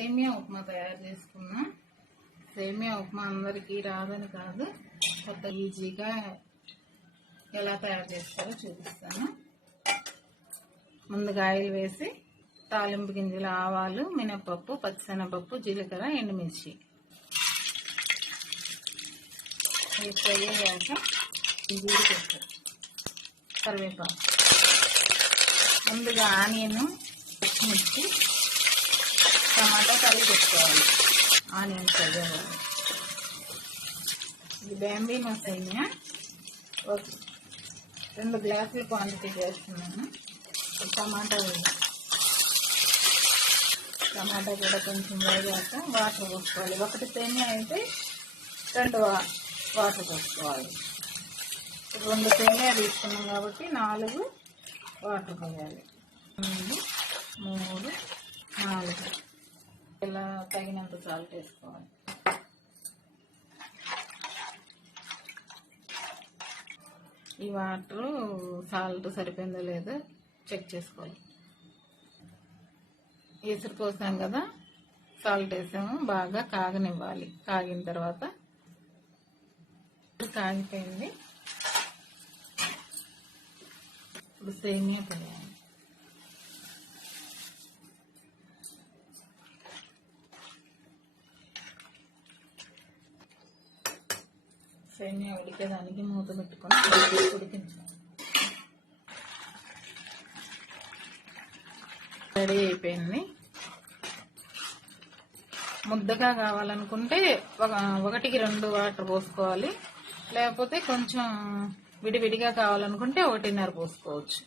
సేమియా ఉప్మా తయారు చేసుకున్నా. సేమియా ఉప్మా అందరికీ రాదని కాదు, కొత్త ఈజీగా ఎలా తయారు చేస్తారో చూపిస్తాను. ముందుగా ఆయిల్ వేసి తాలింపు గింజలు, ఆవాలు, మినపప్పు, పచ్చిశనగపప్పు, జీలకర్ర, ఎండుమిర్చి ఫ్రై అయ్యాక జీడిపప్పు, కరివేపాకు, ముందుగా ఆనియన్, పచ్చిమిర్చి, టమాటా కర్రీ పెట్టుకోవాలి. ఆనియన్ ఫ్రై అవ్వాలి. ఇది బ్యాంబీనో సేమియా 2 గ్లాసుల క్వాంటిటీ చేస్తున్నాను. టమాటా కూడా కొంచెం వేగాక వాటర్ పోసుకోవాలి. 1 సేమియా అయితే 2 వాటర్ పోసుకోవాలి. 2 సేమియా తీసుకున్నాం కాబట్టి 4 వాటర్ పోయాలి. 2, 3, 4 ఇలా తగినంత సాల్ట్ వేసుకోవాలి. ఈ వాటర్ సాల్ట్ సరిపోయిందో లేదో చెక్ చేసుకోవాలి. ఎసురు పోసాం కదా, సాల్ట్ వేసాము, బాగా కాగనివ్వాలి. కాగిన తర్వాత కాగిపోయింది. ఇప్పుడు సేమియా పోయాలి. సేమియా ఉడికేదానికి మూత పెట్టుకొని ఉడికించాలి. రెడీ అయిపోయింది. ముద్దగా కావాలనుకుంటే 1కి 2 వాటర్ పోసుకోవాలి. లేకపోతే కొంచెం విడివిడిగా కావాలనుకుంటే 1.5 పోసుకోవచ్చు.